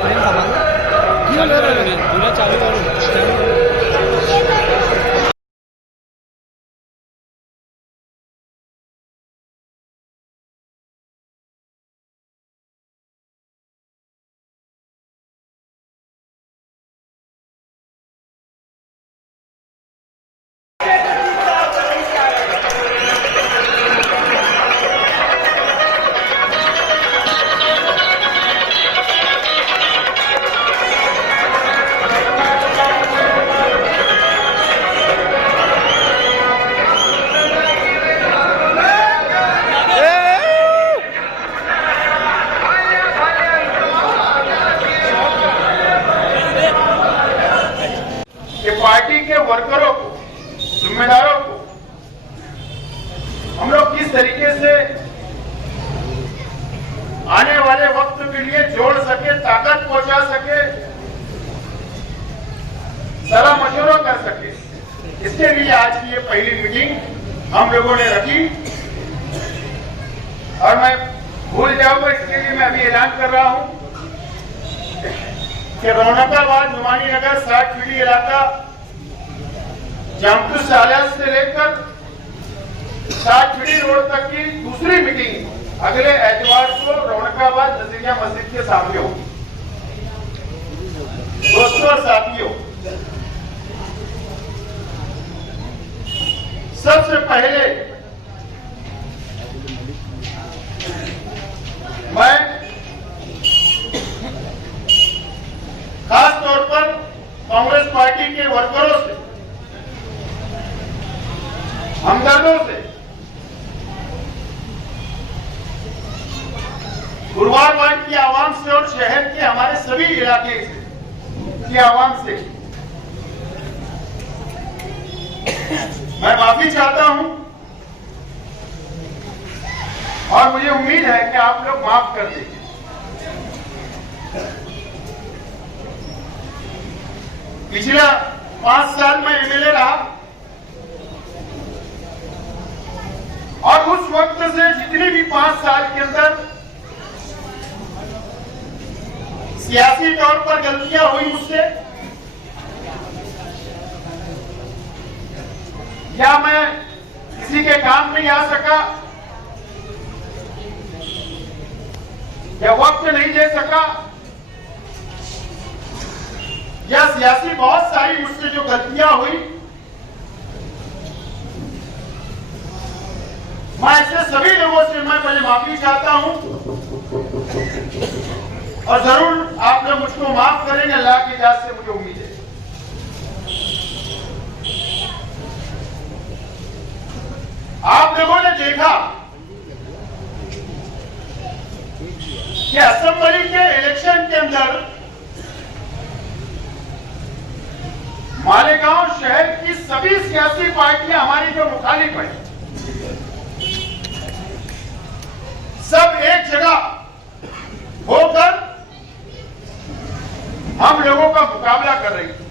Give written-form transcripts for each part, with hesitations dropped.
Frame सामान चालू party के वर्करों को, जिम्मेदारों को हम लोग किस तरीके से आने वाले वक्त के लिए जोड़ सके, ताकत पहुंचा सके, सलाह मशवरा कर सके, इसके लिए आज की ये पहली मीटिंग हम लोगों ने रखी। और मैं भूल जाऊंगा इसके लिए मैं अभी ऐलान कर रहा हूं कि रौनकाबाद, नुमानी नगर, 60 फीटी इलाका, जामतू सालियास से लेकर 60 फीटी रोड तक की दूसरी मीटिंग अगले एतवार को रौनकाबाद नजरिया मस्जिद के सामने होगी। दोस्तों और साथियों, सबसे पहले मैं खास तौर पर कांग्रेस पार्टी के वर्करों से, हमदर्दों से, गुरुवार वार्ड की आवाम से और शहर के हमारे सभी इलाके की आवाम से मैं माफी चाहता हूं और मुझे उम्मीद है कि आप लोग माफ कर देंगे। पिछला 5 साल में एमएलए रहा और उस वक्त से जितने भी 5 साल के अंदर सियासी तौर पर गलतियां हुई मुझसे, या मैं किसी के काम नहीं आ सका, या वक्त नहीं दे सका, या सियासी बहुत सारी मुझसे जो गलतियां हुई, मैं ऐसे सभी लोगों से मैं पहले माफी चाहता हूं और जरूर आप लोग मुझको माफ करेंगे। अल्लाह की इजाजत से मुझे उम्मीद है। आप लोगों ने देखा कि असेंबली के इलेक्शन के अंदर मालेगांव शहर की सभी सियासी पार्टियां हमारी जो मुखालिफ है, सब एक जगह होकर हम लोगों का मुकाबला कर रही थी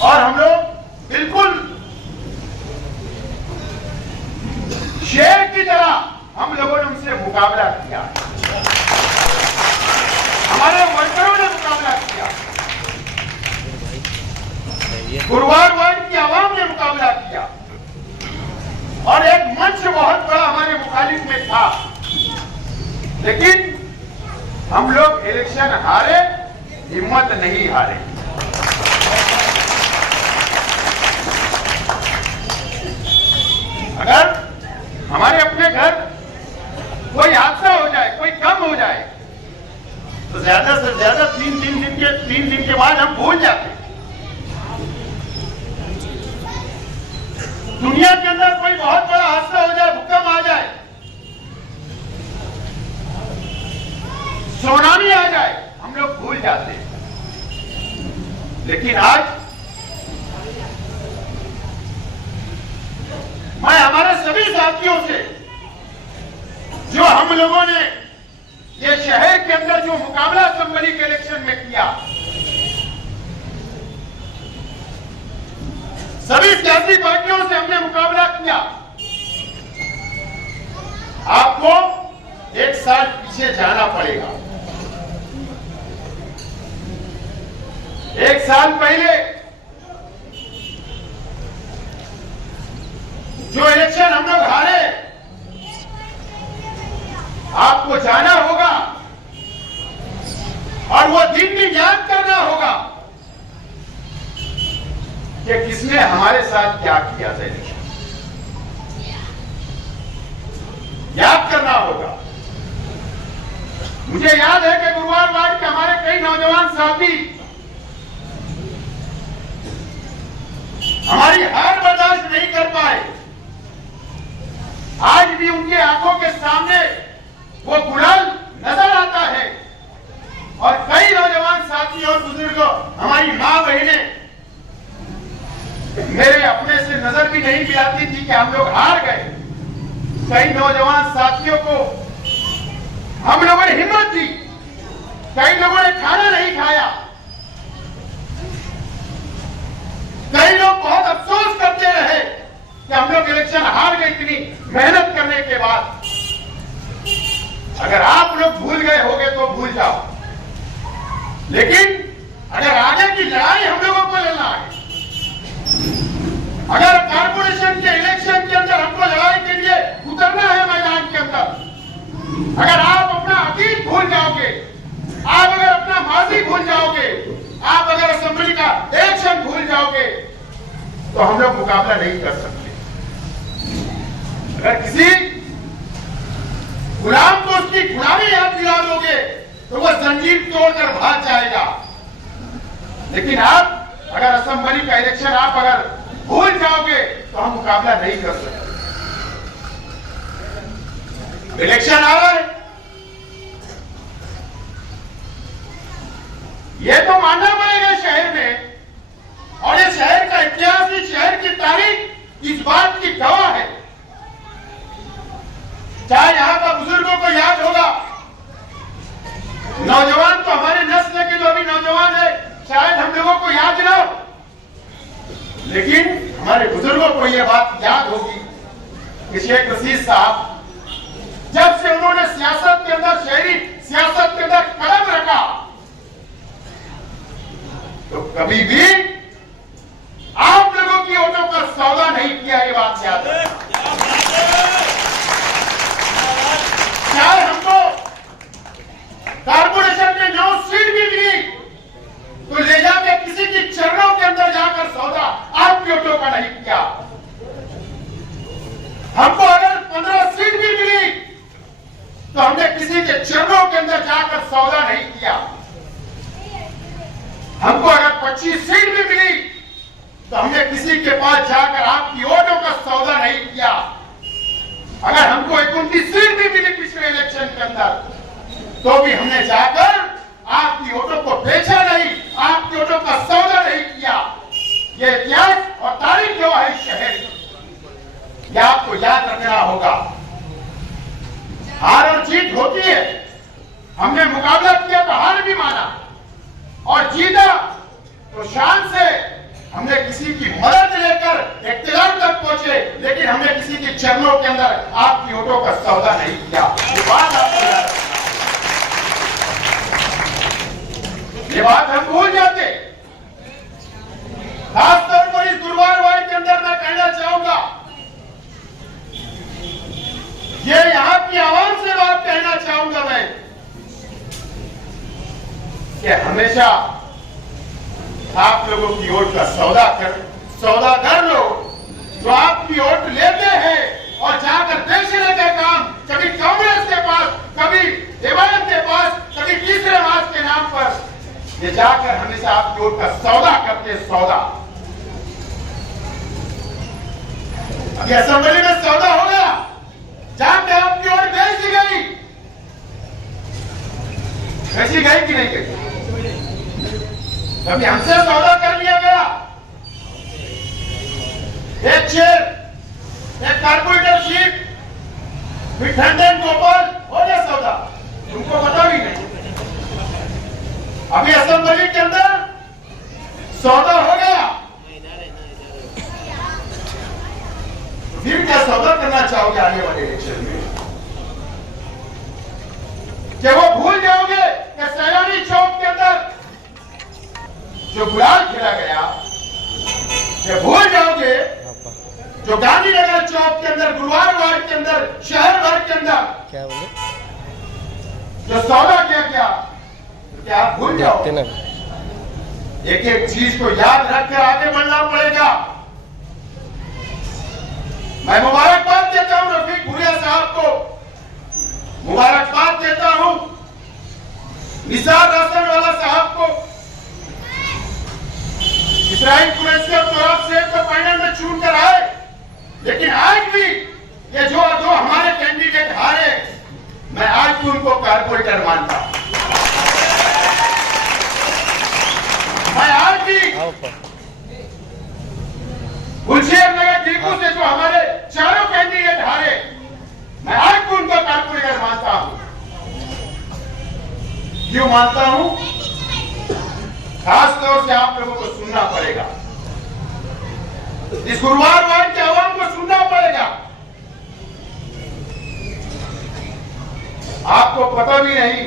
और हम लोग बिल्कुल शेर की तरह हम लोगों ने उनसे मुकाबला किया, हमारे वर्करों ने मुकाबला किया, गुरुवार वार्ड की आवाम ने मुकाबला किया और एक मंच बहुत बड़ा हमारे मुखालिफ में था, लेकिन हम लोग इलेक्शन हारे, हिम्मत नहीं हारे। अगर हमारे अपने घर कोई हादसा हो जाए, कोई कम हो जाए, तो ज्यादा से ज्यादा 3 दिन के बाद हम भूल जाते। दुनिया के अंदर कोई बहुत बड़ा हादसा हो जाए, भूकंप आ जाए, सुनामी आ जाए, हम लोग भूल जाते हैं। लेकिन आज मैं हमारे सभी साथियों से, जो हम लोगों ने ये शहर के अंदर जो मुकाबला असेंबली के इलेक्शन में किया, सभी सियासी पार्टियों से हमने मुकाबला किया। आपको एक साल पीछे पीछे जाना पड़ेगा। 1 साल पहले जो इलेक्शन हम लोग हारे, आपको जाना होगा और वो दिन भी याद करना होगा कि किसने हमारे साथ क्या किया था। इलेक्शन याद करना होगा। मुझे याद है कि गुरुवार वार्ड के हमारे कई नौजवान साथी हमारी हार बर्दाश्त नहीं कर पाए। आज भी उनके आंखों के सामने वो गुलाल नजर आता है और कई नौजवान साथी और बुजुर्गों, हमारी मां बहनें मेरे अपने से नजर भी नहीं मिलाती थी कि हम लोग हार गए। कई नौजवान साथियों को हम लोगों ने हिम्मत दी, कई लोगों ने खाना नहीं खाया, कई लोग बहुत अफसोस करते रहे कि हम लोग इलेक्शन हार गए इतनी मेहनत करने के बाद। अगर आप लोग भूल गए होंगे तो भूल जाओ, लेकिन अगर आगे की लड़ाई हम लोगों को लड़ना है, अगर कारपोरेशन के इलेक्शन के अंदर हमको लड़ाई के लिए उतरना है मैदान के अंदर, अगर आप अपना अतीत भूल जाओगे, आप अगर अपना माजी भूल जाओगे, आप अगर असेंबली का इलेक्शन भूल जाओगे, तो हम लोग मुकाबला नहीं कर सकते। अगर किसी गुलाम को उसकी गुलामी याद दिला दोगे तो वह जंजीर तोड़कर भाग जाएगा। लेकिन आप अगर असेंबली का इलेक्शन आप अगर भूल जाओगे तो हम मुकाबला नहीं कर सकते। इलेक्शन आ रहा है, ये तो मानना पड़ेगा शहर में, और ये शहर का इतिहास, इस शहर की तारीख इस बात की गवाह है। चाहे यहां का बुजुर्गों को याद होगा, नौजवान तो हमारे नस्ल के जो भी नौजवान है शायद हम लोगों को याद ना हो, लेकिन हमारे बुजुर्गों को यह बात याद होगी कि शेख रशीद साहब जब से उन्होंने सियासत के अंदर, शहरी सियासत के अंदर कदम रखा, तो कभी भी आप लोगों की वोटों का सौदा नहीं किया। ये बात याद है। चाहे हमको कारपोरेशन में 9 सीट भी मिली तो ले जाके किसी की चरणों के अंदर जाकर सौदा आपके वोटों का नहीं किया। हमको अगर 15 सीट भी मिली तो हमने किसी के चरणों के अंदर जाकर सौदा नहीं किया। हमको अगर 25 सीट भी मिली तो हमने किसी के पास जाकर आपकी वोटों का सौदा नहीं किया। अगर हमको 29 सीट भी मिली पिछले इलेक्शन के अंदर तो भी हमने जाकर आपकी वोटों को बेचा नहीं, आपकी वोटों का सौदा नहीं किया। ये इतिहास और तारीख जो है शहर, यह आपको याद रखना होगा। हार और जीत होती है, हमने मुकाबला किया तो हार भी माना, और जीता तो शान से हमने किसी की मदद लेकर इख्तियार तक पहुंचे, लेकिन हमने किसी के चरणों के अंदर आपकी वोटों का सौदा नहीं किया। ये बात आपको याद रखना, ये बात हम भूल जाते। खासतौर पर इस गुरुवार वार्ड के अंदर मैं कहना चाहूंगा, ये यहां की आवाम से बात कहना चाहूंगा मैं कि हमेशा आप लोगों की वोट का सौदा कर लो। जो आपकी वोट लेते हैं और जाकर बेचने का काम कभी कांग्रेस के पास, कभी एमआईएम के पास, कभी तीसरे मास के नाम पर ये जाकर हमेशा आपकी वोट का सौदा करते। सौदा अभी असेंबली में सौदा हो गया, जहां पे आपकी वोट बेच दी गई, बेची गई कि नहीं गई? कभी हमसे सौदा कर लिया गया, एक चेयर, एक कारपोरेटर सीट, फिर ठंडन गोपाल हो गया सौदा, तुमको पता भी नहीं। अभी असेंबली के अंदर सौदा हो गया, फिर क्या सौदा करना चाहोगे आने वाले इलेक्शन में? कि वो भूल जाओगे कि सैलानी चौक के अंदर जो गुलाल खेला गया, कि भूल जाओगे जो गांधीनगर चौक के अंदर, गुरुवार वार्ड के अंदर, शहर भर के अंदर क्या बोले, जो सौदा किया गया, क्या आप भूल जाओ? एक एक चीज को याद रखकर आगे बढ़ना पड़ेगा। मैं मुबारकबाद देता हूं रफीक भुरिया साहब को, मुबारकबाद देता हूं निसार रासनवाला साहब को। इस्राइल कुरैशी और तोराब से तो फाइनल में चुन कर आए, लेकिन आज भी ये जो हमारे कैंडिडेट हारे, मैं आज भी उनको कारपोरेटर मानता हूं। मैं आज भी गुलशेर नगर दीपू से जो हमारे चारों कैंडिडेट हारे, मैं आज भी उनको कारपोरेटर मानता हूं। क्यों मानता हूं? खास तौर से आप लोगों को सुनना पड़ेगा, इस गुरुवार वार्ड के आवाम को सुनना पड़ेगा। आपको पता भी नहीं,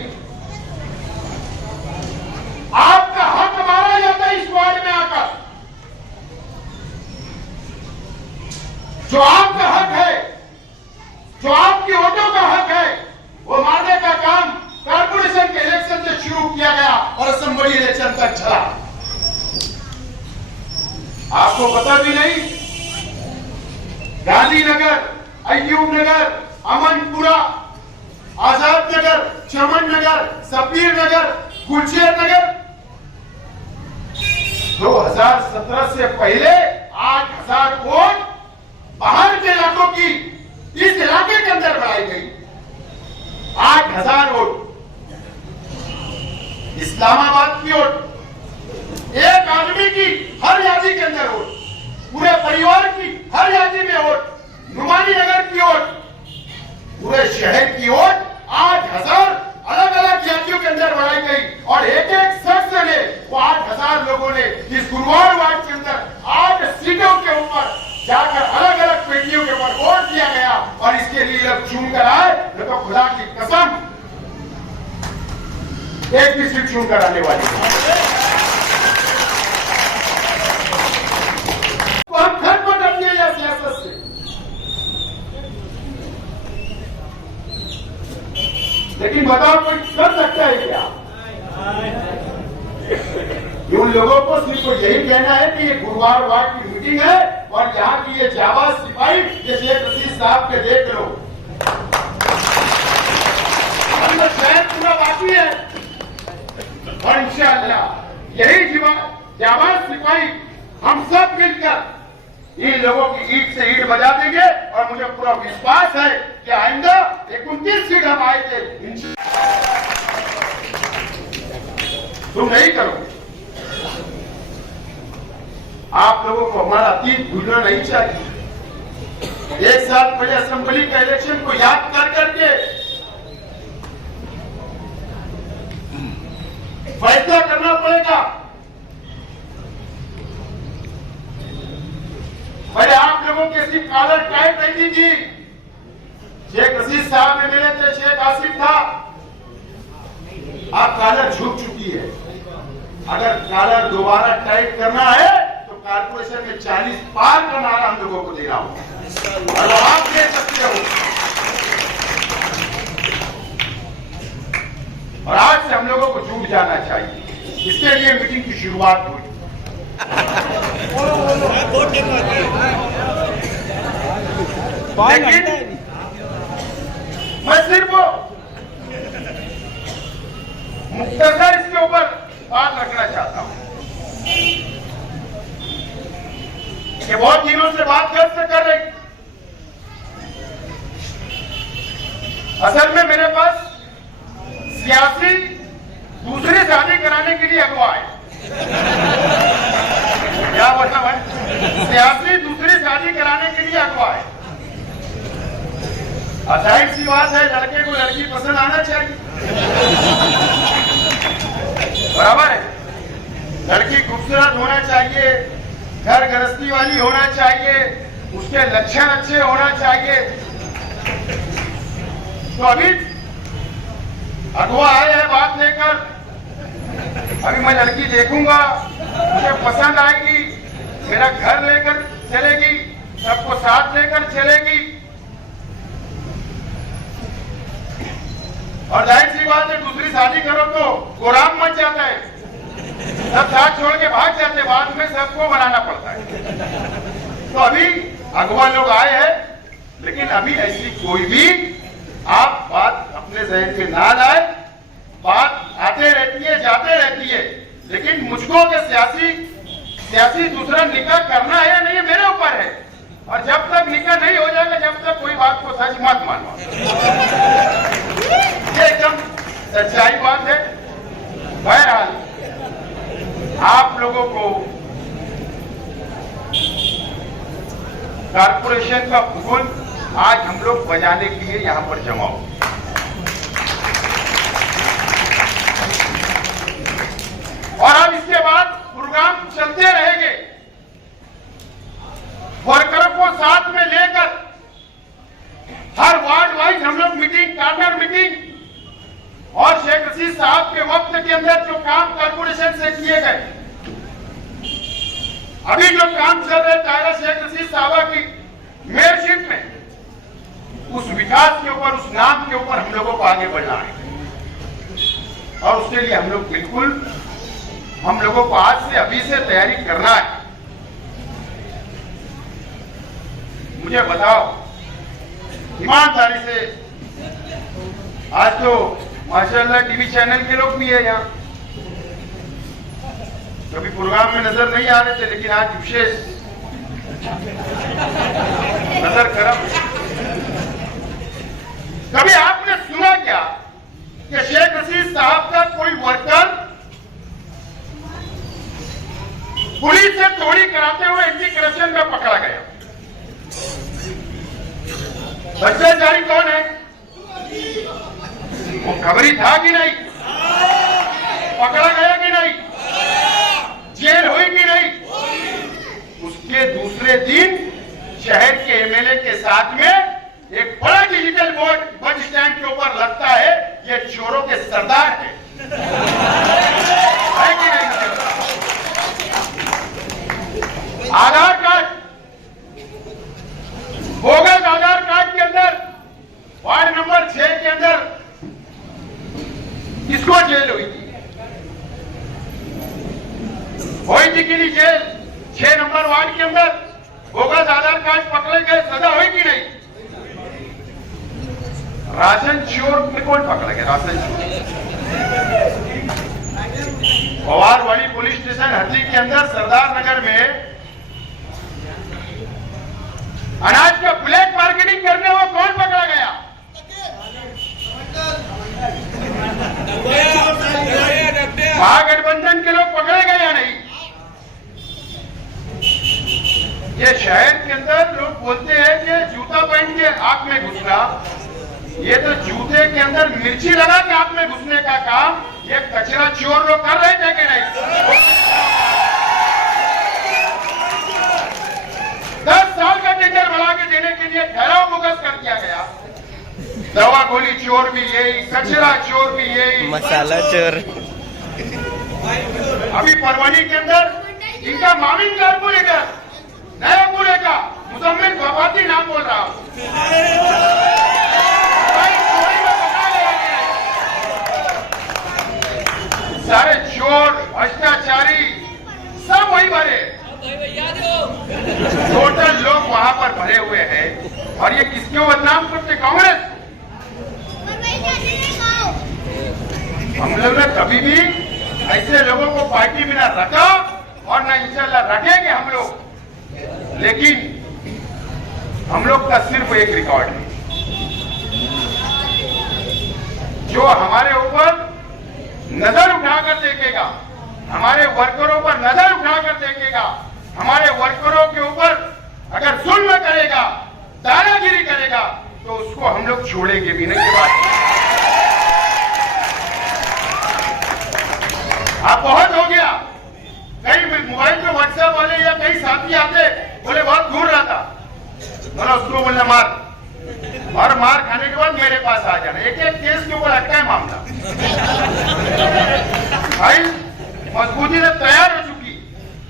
आपका हक मारा जाता है इस वार्ड में आकर। जो आपका हक है, जो आपकी वोटों का हक है, वो मारने का काम कारपोरेशन के इलेक्शन से शुरू किया गया और असेंबली इलेक्शन तक चला। आपको पता भी नहीं, गांधीनगर, अय्यूब नगर, अमनपुरा, आजाद नगर, चमन नगर, सफीर नगर, गुलशेर नगर 2017 से पहले 8,000 वोट बाहर के इलाकों की इस इलाके के अंदर बढ़ाई गई। 8,000 वोट इस्लामाबाद की वोट, एक आदमी की हर यादी के अंदर वोट, पूरे परिवार की हर यादी में वोट, नुमानी नगर की वोट, पूरे शहर की वोट 8,000 अलग अलग यादियों के अंदर बढ़ाई गई। और एक एक शख्स ने, वो 8,000 लोगों ने इस गुरुवार वार्ड के अंदर 8 सीटों के ऊपर जाकर अलग अलग पेटियों के ऊपर वोट दिया गया। और इसके लिए जब चुन कर आए, तो खुदा की कसम एक भी सीट चुन कर आने वाली है। तो हम घर पर डर दिए या सियासत से? लेकिन बताओ कोई कर सकता है क्या? उन लोगों को सिर्फ यही कहना है कि ये गुरुवार वार्ड की मीटिंग है और यहाँ की ये जाबाज सिपाही ये शेख रशीद साहब के देख लो। हमने शायद पूरा बाकी है और इंशाअल्लाह यही जाबाज सिपाही हम सब मिलकर इन लोगों की ईंट से ईंट बजा देंगे। और मुझे पूरा विश्वास है कि आइंदा 29 सीट हम आए थे, तुम नहीं करोगे। आप लोगों को हमारा अतीत भूलना नहीं चाहिए। एक साल पहले असेंबली का इलेक्शन को याद कर करके फैसला करना पड़ेगा। पहले आप लोगों की सिर्फ कॉलर टाइट रहती थी, शेख रशीद साहब में मिले थे, शेख आसिफ था, अब कॉलर झुक चुकी है। अगर कॉलर दोबारा टाइट करना है तो कारपोरेशन में 40 पार का नारा हम लोगों को देना होगा और आप ले सकते हो। और आज से हम लोगों को जुट जाना चाहिए। इसके लिए मीटिंग की शुरुआत हुई। लेकिन मैं सिर्फ मुख्तसर इसके ऊपर बात रखना चाहता हूं कि बहुत दिनों से बात कर रही। असल में मेरे पास सियासी दूसरी शादी कराने के लिए अगवा है। क्या बोलना भाई? सियासी दूसरी शादी कराने के लिए अगवा है। जाहिर सी बात है, लड़के को लड़की पसंद आना चाहिए, बराबर है। लड़की खूबसूरत होना चाहिए, घर गृहस्थी वाली होना चाहिए, उसके लक्षण अच्छे होना चाहिए। तो अभी अगवा आए हैं बात लेकर, अभी मैं लड़की देखूंगा, मुझे पसंद आएगी, मेरा घर लेकर चलेगी, सबको साथ लेकर चलेगी। और जाहिर सी बात है दूसरी शादी करो तो गोराम मच जाता है, सब साथ छोड़ के भाग जाते, बाद में सबको बनाना पड़ता है। तो अभी अगवा लोग आए हैं, लेकिन अभी ऐसी कोई भी आप बात अपने जहन में ना लाए। बात आते रहती है जाते रहती है, लेकिन मुझको के सियासी दूसरा निकाह करना है या नहीं है मेरे ऊपर है, और जब तक निकाह नहीं हो जाएगा जब तक कोई बात को सच मत मानो। ये एकदम सच्चाई बात है। बहरहाल आप लोगों को कारपोरेशन का भूगोल आज हम लोग बजाने के लिए यहां पर जमा हो। और अब इसके बाद प्रोग्राम चलते रहेंगे, वर्करों को साथ में लेकर हर वार्ड वाइज हम लोग मीटिंग, कार्नर मीटिंग, और शेख रशीद साहब के वक्त के अंदर जो काम कारपोरेशन से किए गए, अभी जो काम चल रहे तारा शेख रशीद साहब की मेयरशिप में, उस विकास के ऊपर, उस नाम के ऊपर हम लोगों को आगे बढ़ना है। और उसके लिए हम लोग बिल्कुल, हम लोगों को आज से अभी से तैयारी करना है। मुझे बताओ ईमानदारी से, आज तो माशाल्लाह टीवी चैनल के लोग भी है यहाँ, कभी प्रोग्राम में नजर नहीं आ रहे थे, लेकिन आज विशेष नजर करम। कभी आपने सुना क्या कि शेख रशीद साहब का कोई वर्कर पुलिस से चोरी कराते हुए एंटी करप्शन में पकड़ा गया? भ्रष्टाचारी कौन है? वो खबरी था कि नहीं? पकड़ा गया कि नहीं? जेल हुई कि नहीं? उसके दूसरे दिन शहर के एमएलए के साथ में एक बड़ा डिजिटल बोर्ड बस स्टैंड के ऊपर लगता है, ये चोरों के सरदार है कि नहीं? आधार कार्ड, बोगस आधार कार्ड के अंदर वार्ड नंबर 6 के अंदर किसको जेल हुई थी कि नहीं? जेल 6 नंबर वार्ड के अंदर बोगस आधार कार्ड पकड़े गए, सजा हुई कि नहीं? राशन चोर में कौन पकड़ा गया? राशन चोर पवारवाड़ी पुलिस स्टेशन हरदी के अंदर सरदार नगर में अनाज का ब्लैक मार्केटिंग करने वो कौन पकड़ा गया? महागठबंधन के लोग पकड़े गए या नहीं? ये शहर के अंदर लोग बोलते हैं कि जूता पहन के आंख में घुसना, ये तो जूते के अंदर मिर्ची लगा के आंख में घुसने का काम ये कचरा चोर लोग कर रहे थे कि नहीं? 10 साल का टेंडर बढ़ा के देने के लिए ठहराव बोगस कर दिया गया। दवा गोली चोर भी यही, कचरा चोर भी यही, मसाला चोर। अभी परवनी के अंदर इनका मामिन कारपोरेटर नया पूरे का मुजम्मिल गवाती नाम बोल रहा हूं, सारे चोर भ्रष्टाचारी सब वही भरे, टोटल लोग वहां पर भरे हुए हैं। और ये किसको बदनाम करते? कांग्रेस। हम लोग ने कभी भी ऐसे लोगों को पार्टी में ना रखा और ना इंशाल्लाह रखेंगे हम लोग, लेकिन हम लोग का सिर्फ एक रिकॉर्ड है, जो हमारे ऊपर नजर उठाकर देखेगा, हमारे वर्करों पर नजर उठाकर देखेगा, हमारे वर्करों के ऊपर अगर जुल्म करेगा, दादागिरी करेगा, तो उसको हम लोग छोड़ेंगे भी नहीं। बात आप बहुत हो गया। कई मोबाइल पे व्हाट्सएप वाले या कई साथी आते बोले बहुत घूर रहा था, बोला उसको बोलना मार, और मार खाने के बाद मेरे पास आ जाना। एक एक केस के ऊपर अटका है मामला। फाइल मजबूती से तैयार हो चुकी,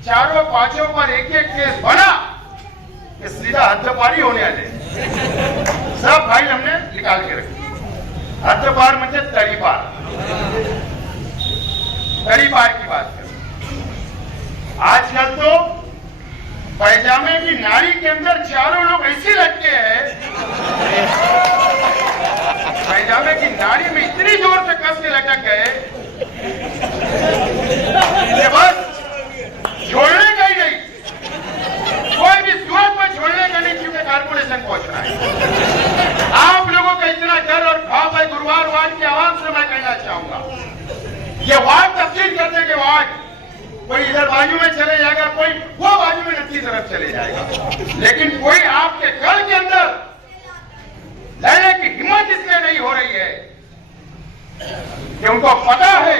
चारों पांचों पर एक एक केस बना कि सीधा हद्दपारी होने आले। सब फाइल हमने निकाल के रखी। हद्दपार म्हणजे तरीपार, तरीपार की बात करें। आजकल तो पैजामे की नाड़ी के अंदर चारों लोग ऐसे लटके हैं, पैजामे की नाड़ी में इतनी जोर से कस के लटक गए कि बस छोड़ने का ही नहीं, कोई भी सूरत में छोड़ने का नहीं, क्योंकि कारपोरेशन पहुंचना है। आप लोगों का इतना डर और खौफ है, गुरुवार वार्ड की आवाज से मैं कहना चाहूंगा, ये वार्ड तब्दील करने के बाद कोई इधर बाजू में चले जाएगा, कोई वो बाजू में नक्की तरफ चले जाएगा, लेकिन कोई आपके घर के अंदर लेने की हिम्मत इसलिए नहीं हो रही है कि उनको पता है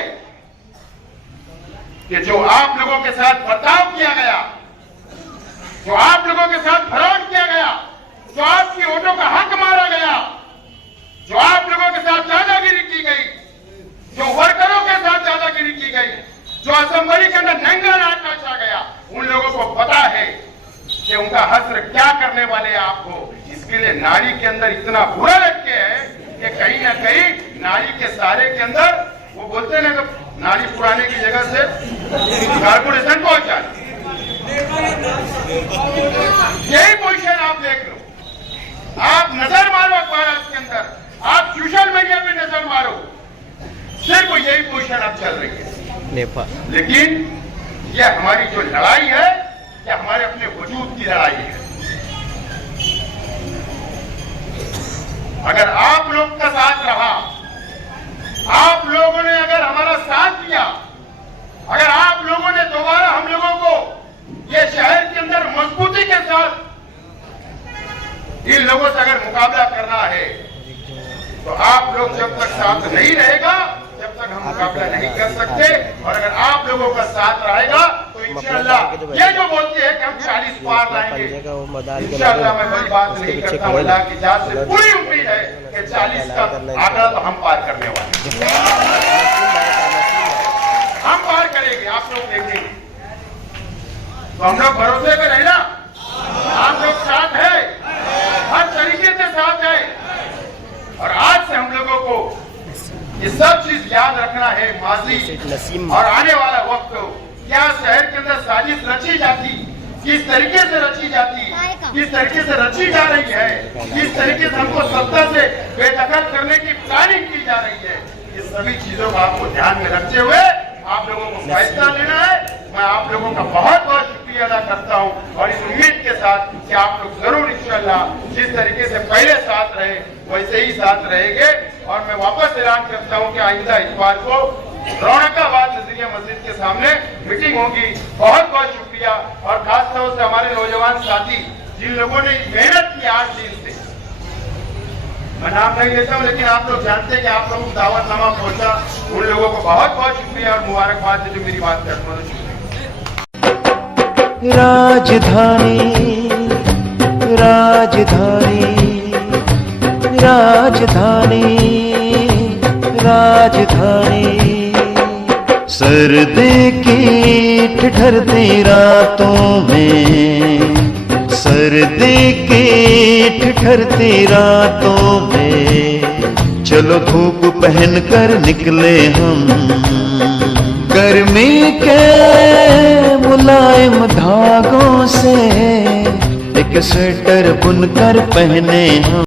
कि जो आप लोगों के साथ बर्ताव किया गया, जो आप लोगों के साथ फरौड किया गया, जो आपकी वोटों का हक मारा गया, जो आप लोगों के साथ दादागिरी की गई, जो वर्करों के साथ दादागिरी की गई, जो असेंबली के अंदर नंगा नाच नाचा गया, उन लोगों को पता है कि उनका हश्र क्या करने वाले हैं आपको। इसके लिए नाड़ी के अंदर इतना बुरा लटके है कि कहीं ना कहीं नाड़ी के सहारे के अंदर वो बोलते हैं ना, नाड़ी पुराने की जगह से कारपोरेशन पहुंचा। यही पोजीशन आप देख लो, आप नजर मारो अखबार के अंदर, आप सोशल मीडिया पे नजर मारो, सिर्फ यही पोजीशन अब चल रही है। लेकिन यह हमारी जो लड़ाई है, यह हमारे अपने वजूद की लड़ाई है। अगर आप लोग का साथ रहा, आप लोगों ने अगर हमारा साथ दिया, अगर आप लोगों ने दोबारा हम लोगों को ये शहर के अंदर मजबूती के साथ इन लोगों से अगर मुकाबला करना है, तो आप लोग जब तक साथ नहीं रहेगा, जब तक हम मुकाबला नहीं कर सकते। और अगर आप लोगों का साथ रहेगा तो इंशाअल्लाह ये जो बोलते हैं कि हम 40 पार लाएंगे, इंशाअल्लाह मैं बड़ी बात नहीं करता हूं। अल्लाह की जात से पूरी उम्मीद है कि 40 का आंकड़ा तो हम पार करने वाले हैं, हम पार करेंगे, आप लोग देखेंगे। तो हम लोग भरोसे पे रहे ना, आप लोग साथ है, हर तरीके से साथ है। और आज से हम लोगों को ये सब चीज याद रखना है, माजी और आने वाला वक्त। क्या शहर के अंदर साजिश रची जाती, किस तरीके से रची जाती, किस तरीके से रची जा रही है, किस तरीके से हमको सत्ता से बेदखल करने की प्लानिंग की जा रही है, ये सभी चीजों को आपको ध्यान में रखते हुए आप लोगों को फैसला लेना है। मैं आप लोगों का बहुत बहुत शुक्रिया अदा करता हूं और इस उम्मीद के साथ कि आप लोग जरूर इंशाअल्लाह जिस तरीके से पहले साथ रहे वैसे ही साथ रहेंगे। और मैं वापस ऐलान करता हूं कि आइंदा इतवार को रौनकाबाद नजरिया मस्जिद के सामने मीटिंग होगी। बहुत बहुत शुक्रिया। और खासतौर से हमारे नौजवान साथी जिन लोगों ने मेहनत की 8 दिन से, मैं नाम नहीं लेता हूं, लेकिन आप लोग जानते हैं कि आप लोगों को दावतनामा पहुंचा, उन लोगों को बहुत बहुत शुक्रिया और मुबारकबाद है जो मेरी बात करते हैं। राजधानी राजधानी राजधानी राजधानी, सर्दी की ठिठुरती रातों में, सर्दी की ठिठुरती रातों में, चलो धूप पहन कर निकले हम, गर्मी के मुलायम धागों से एक स्वेटर बुनकर पहने हम।